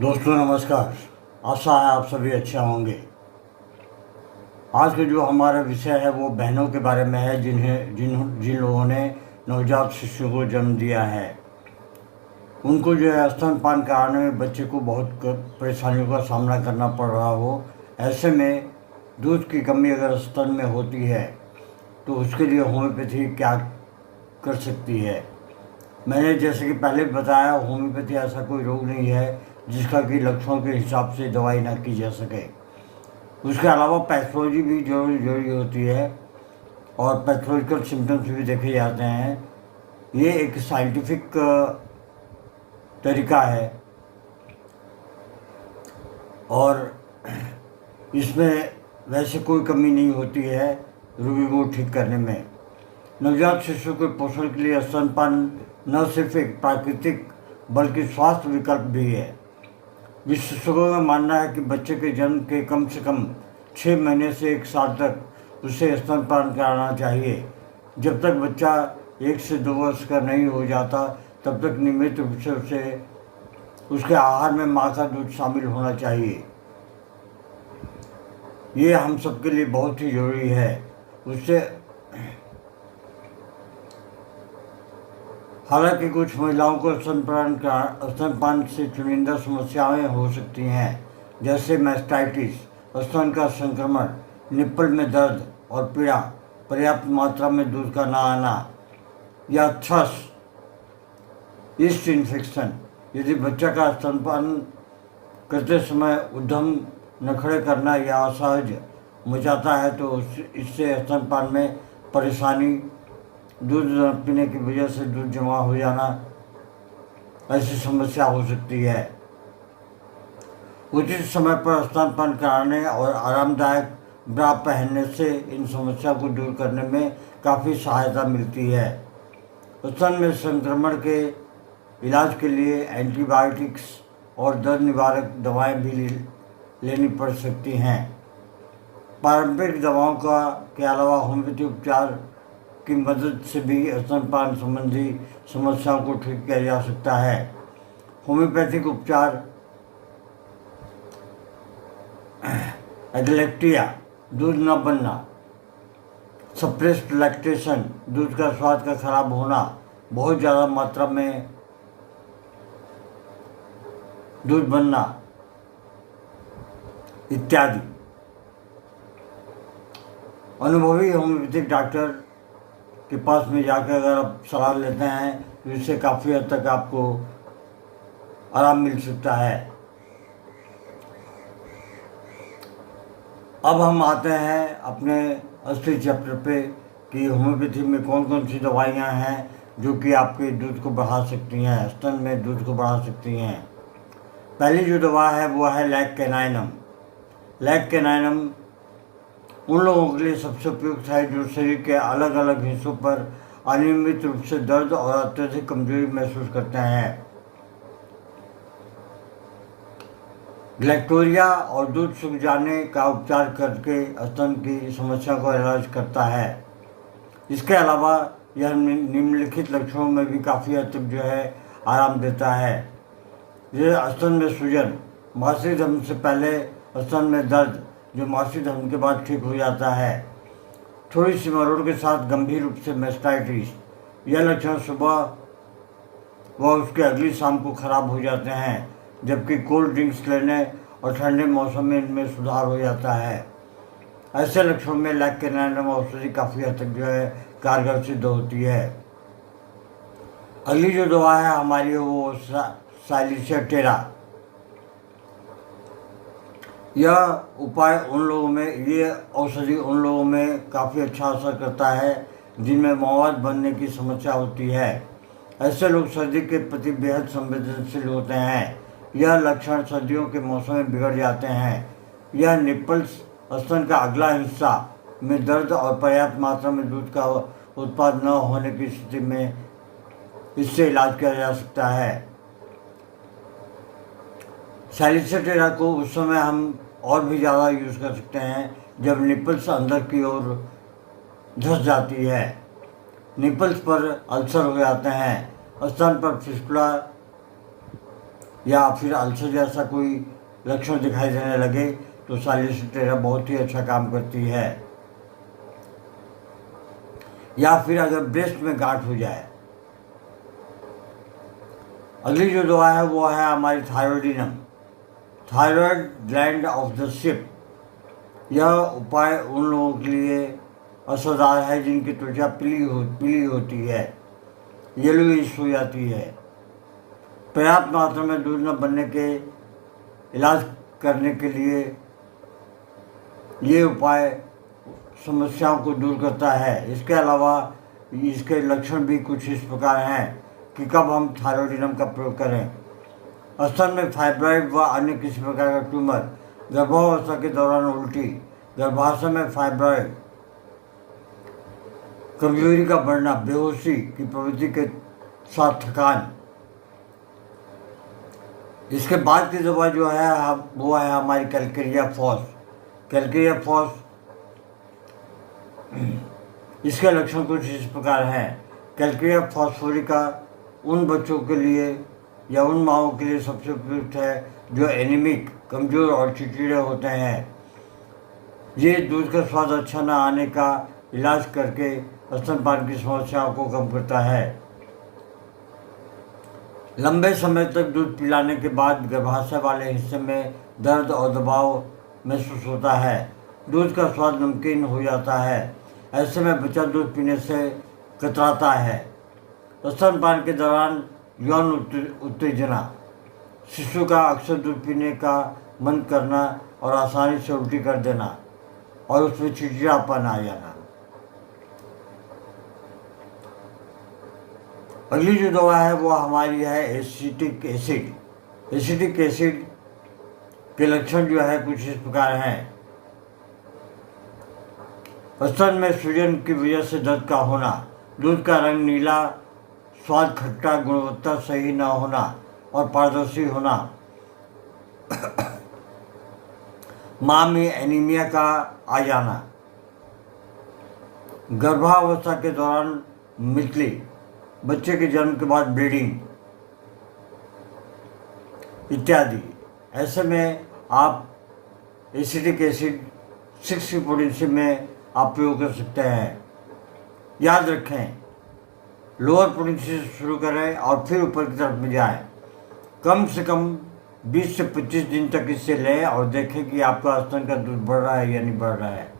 दोस्तों नमस्कार। आशा है आप सभी अच्छे होंगे। आज का जो हमारा विषय है वो बहनों के बारे में है जिन लोगों ने नवजात शिशु को जन्म दिया है। उनको जो है स्तनपान कराने में बच्चे को बहुत परेशानियों का सामना करना पड़ रहा हो। ऐसे में दूध की कमी अगर स्तन में होती है तो उसके लिए होम्योपैथी क्या कर सकती है। मैंने जैसे कि पहले बताया, होम्योपैथी ऐसा कोई रोग नहीं है जिसका कि लक्षणों के हिसाब से दवाई ना की जा सके। उसके अलावा पैथोलॉजी भी जरूरी होती है और पैथोलॉजिकल सिम्टम्स भी देखे जाते हैं। ये एक साइंटिफिक तरीका है और इसमें वैसे कोई कमी नहीं होती है रोगी को ठीक करने में। नवजात शिशु के पोषण के लिए स्तनपान न सिर्फ एक प्राकृतिक बल्कि स्वास्थ्य विकल्प भी है। विशेषज्ञों का मानना है कि बच्चे के जन्म के कम से कम 6 महीने से 1 साल तक उसे स्तनपान कराना चाहिए। जब तक बच्चा 1 से 2 वर्ष का नहीं हो जाता तब तक नियमित रूप से उसके आहार में माँ का दूध शामिल होना चाहिए। ये हम सबके लिए बहुत ही ज़रूरी है। उससे हालांकि कुछ महिलाओं को स्तनपान से चुनिंदा समस्याएं हो सकती हैं, जैसे मैस्टाइटिस, स्तन का संक्रमण, निप्पल में दर्द और पीड़ा, पर्याप्त मात्रा में दूध का ना आना या थ्रस, ईस्ट इन्फेक्शन। यदि बच्चा का स्तनपान करते समय उद्यम नखरे करना या असहज मचाता है तो इससे स्तनपान में परेशानी, दूध न पीने की वजह से दूध जमा हो जाना, ऐसी समस्या हो सकती है। उचित समय पर स्तनपान कराने और आरामदायक ब्रा पहनने से इन समस्या को दूर करने में काफ़ी सहायता मिलती है। स्तन में संक्रमण के इलाज के लिए एंटीबायोटिक्स और दर्द निवारक दवाएं भी लेनी पड़ सकती हैं। पारंपरिक दवाओं के अलावा होम्योपैथी उपचार की मदद से भी स्तनपान संबंधी समस्याओं को ठीक किया जा सकता है। होम्योपैथिक उपचार एगलेक्टिया, दूध न बनना, सप्रेस्ड लैक्टेशन, दूध का स्वाद का खराब होना, बहुत ज़्यादा मात्रा में दूध बनना इत्यादि। अनुभवी होम्योपैथिक डॉक्टर के पास में जाकर अगर आप सलाह लेते हैं तो इससे काफ़ी हद तक आपको आराम मिल सकता है। अब हम आते हैं अपने असली चैप्टर पे कि होम्योपैथी में कौन कौन सी दवाइयाँ हैं जो कि आपके दूध को बढ़ा सकती हैं, स्तन में दूध को बढ़ा सकती हैं। पहली जो दवा है वो है लैक कैनाइनम। लैक कैनाइनम उन लोगों के लिए सबसे उपयुक्त है जो शरीर के अलग अलग हिस्सों पर अनियमित रूप से दर्द और अत्यधिक कमजोरी महसूस करते हैं। ग्लैक्टोरिया और दूध सूख जाने का उपचार करके स्तन की समस्या का इलाज करता है। इसके अलावा यह निम्नलिखित लक्षणों में भी काफ़ी हद तक जो है आराम देता है। यह स्तन में सूजन, मासिक धर्म से पहले स्तन में दर्द जो मासिक धर्म के बाद ठीक हो जाता है, थोड़ी सी मरोड़ के साथ गंभीर रूप से मैस्टाइटिस। यह लक्षण सुबह व उसके अगली शाम को खराब हो जाते हैं, जबकि कोल्ड ड्रिंक्स लेने और ठंडे मौसम में इनमें सुधार हो जाता है। ऐसे लक्षणों में लैक कैनाइनम औषधि काफ़ी हद तक जो है कारगर सिद्ध होती है। अगली जो दवा है हमारी वो साइलिसिया टेरा। यह उपाय ये औषधि उन लोगों में काफ़ी अच्छा असर करता है जिनमें मवाद बनने की समस्या होती है। ऐसे लोग सर्दी के प्रति बेहद संवेदनशील होते हैं। यह लक्षण सर्दियों के मौसम में बिगड़ जाते हैं। यह निप्पल्स, स्तन का अगला हिस्सा में दर्द और पर्याप्त मात्रा में दूध का उत्पाद न होने की स्थिति में इससे इलाज किया जा सकता है। साइलिसिया टेरा को उस समय हम और भी ज़्यादा यूज़ कर सकते हैं जब निप्पल्स अंदर की ओर धंस जाती है, निप्पल्स पर अल्सर हो जाते हैं, स्तन पर फिस्टुला या फिर अल्सर जैसा कोई लक्षण दिखाई देने लगे तो सालिसिटेरा बहुत ही अच्छा काम करती है। या फिर अगर ब्रेस्ट में गांठ हो जाए। अगली जो दवा है वो है हमारी thyroidinum, thyroid gland of the sheep. यह उपाय उन लोगों के लिए असरदार है जिनकी त्वचा पीली होती है, येलोइश हो जाती है। पर्याप्त मात्रा में दूध न बनने के इलाज करने के लिए ये उपाय समस्याओं को दूर करता है। इसके अलावा इसके लक्षण भी कुछ इस प्रकार हैं कि कब हम थायरोडिनम का प्रयोग करें। स्तन में फाइब्रॉइड व अन्य किसी प्रकार का ट्यूमर, गर्भावस्था के दौरान उल्टी, गर्भाशय में फाइब्रॉइड, कमजोरी का बढ़ना, बेहोशी की प्रवृत्ति के साथ थकान। इसके बाद की दवा जो है वो है हमारी कैलकेरिया फॉस। कैलकेरिया फॉस, इसके लक्षण कुछ इस प्रकार हैं। कैलकेरिया फॉस्फोरिका उन बच्चों के लिए या उन माओं के लिए सबसे उपयुक्त है जो एनीमिक, कमज़ोर और चिड़चिड़े होते हैं। ये दूध का स्वाद अच्छा न आने का इलाज करके स्तनपान की समस्याओं को कम करता है। लंबे समय तक दूध पिलाने के बाद गर्भाशय वाले हिस्से में दर्द और दबाव महसूस होता है। दूध का स्वाद नमकीन हो जाता है। ऐसे में बच्चा दूध पीने से कतराता है। स्तनपान के दौरान यौन उत्तेजना, शिशु का अक्सर दूध पीने का मन करना और आसानी से उल्टी कर देना और उसमें चिड़चिड़ापन आ जाना। अगली जो दवा है वो हमारी है एसिटिक एसिड। एसिटिक एसिड के लक्षण जो है कुछ इस प्रकार हैं। स्तन में सूजन की वजह से दर्द का होना, दूध का रंग नीला, स्वाद खट्टा, गुणवत्ता सही न होना और पारदर्शी होना, मां में एनीमिया का आ जाना, गर्भावस्था के दौरान मितली, बच्चे के जन्म के बाद ब्लीडिंग इत्यादि। ऐसे में आप एसिटिक एसिड 6 पोटेंसी में आप प्रयोग कर सकते हैं। याद रखें, लोअर पोटेंसी से शुरू करें और फिर ऊपर की तरफ में जाएं। कम से कम 20 से 25 दिन तक इससे लें और देखें कि आपका स्तन का दूध बढ़ रहा है या नहीं बढ़ रहा है,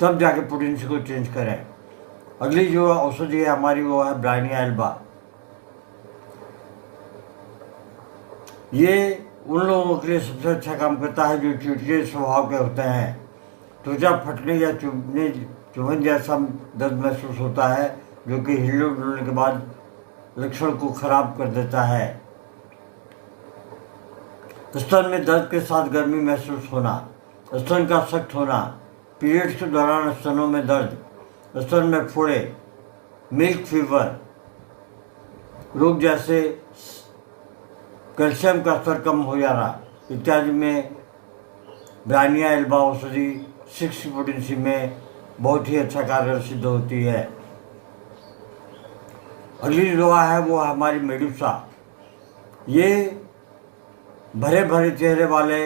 तब जाके पोटेंसी को चेंज करें। अगली जो औषधि है हमारी वो है ब्रायनिया एल्बा। ये उन लोगों के लिए सबसे अच्छा काम करता है जो चिड़चिड़े स्वभाव के होते हैं। त्वचा फटने या चुभन जैसा दर्द महसूस होता है जो कि हिलने डुलने के बाद लक्षण को खराब कर देता है। स्तन में दर्द के साथ गर्मी महसूस होना, स्तन का सख्त होना, पीरियड्स के दौरान स्तनों में दर्द, स्तन में फोड़े, मिल्क फीवर रोग जैसे कैल्शियम का स्तर कम हो जाना इत्यादि में ब्रायनिया एल्बा औषधि 6 पोटेंसी में बहुत ही अच्छा कारगर सिद्ध होती है। अगली दवा है वो हमारी मेडुसा। ये भरे भरे चेहरे वाले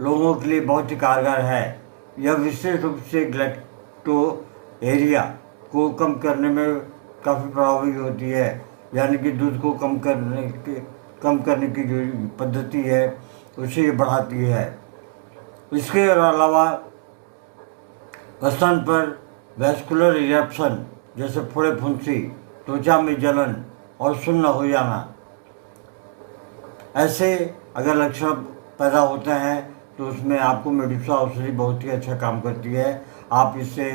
लोगों के लिए बहुत ही कारगर है। यह विशेष रूप से ग्लैक्टो एरिया को कम करने में काफ़ी प्रभावी होती है, यानी कि दूध को कम करने की जो पद्धति है उसे ये बढ़ाती है। इसके अलावा स्तन पर वैस्कुलर इरप्शन जैसे फोड़े फुंसी, त्वचा में जलन और सुन्न हो जाना, ऐसे अगर लक्षण पैदा होते हैं तो उसमें आपको मेडुसा औषधि बहुत ही अच्छा काम करती है। आप इसे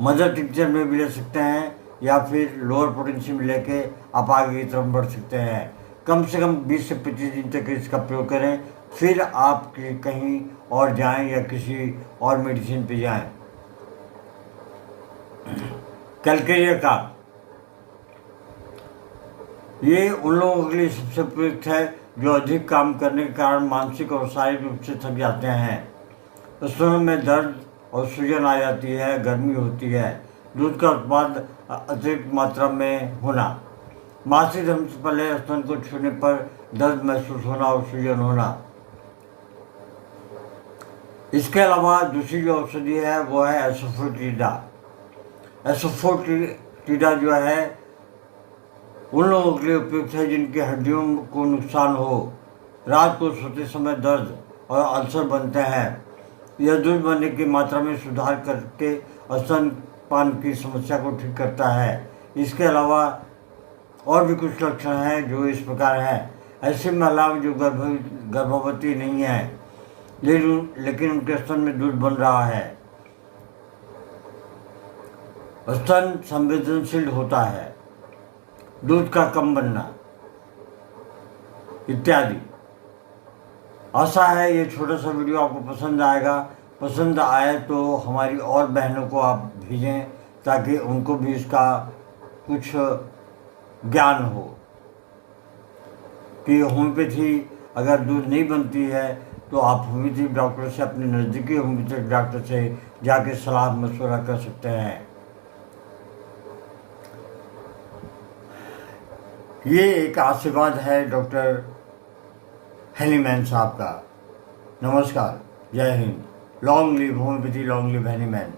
मदर टिंचर में भी ले सकते हैं या फिर लोअर पोटेंसी में लेके आप आगे की तरफ बढ़ सकते हैं। कम से कम 20 से 25 दिन तक इसका प्रयोग करें, फिर आप कहीं और जाएं या किसी और मेडिसिन पे जाएं। कैलकेरिया का ये उन लोगों के लिए सबसे उपयुक्त है जो अधिक काम करने के कारण मानसिक और शारीरिक रूप से थक जाते हैं। स्तनों में दर्द और सूजन आ जाती है, गर्मी होती है, दूध का उत्पाद अतिरिक्त मात्रा में होना, मासिक धर्म से पहले स्तन को छूने पर दर्द महसूस होना और सूजन होना। इसके अलावा दूसरी जो औषधि है वो है एसोफोटिडा। एसोफोटिडा जो है उन लोगों के लिए उपयुक्त है जिनकी हड्डियों को नुकसान हो, रात को सोते समय दर्द और अल्सर बनते हैं। यह दूध बनने की मात्रा में सुधार करके स्तनपान की समस्या को ठीक करता है। इसके अलावा और भी कुछ लक्षण हैं जो इस प्रकार हैं। ऐसी महिलाएं जो गर्भवती नहीं है लेकिन उनके स्तन में दूध बन रहा है, स्तन संवेदनशील होता है, दूध का कम बनना इत्यादि। आशा है ये छोटा सा वीडियो आपको पसंद आएगा। पसंद आए तो हमारी और बहनों को आप भेजें ताकि उनको भी इसका कुछ ज्ञान हो कि होम्योपैथी अगर दूध नहीं बनती है तो आप होम्योपैथिक डॉक्टर से, अपने नज़दीकी होम्योपैथिक डॉक्टर से जाके सलाह मशवरा कर सकते हैं। ये एक आशीर्वाद है डॉक्टर हैनीमैन साहब का। नमस्कार, जय Hind. Long live homeopathy, long live Hahnemann.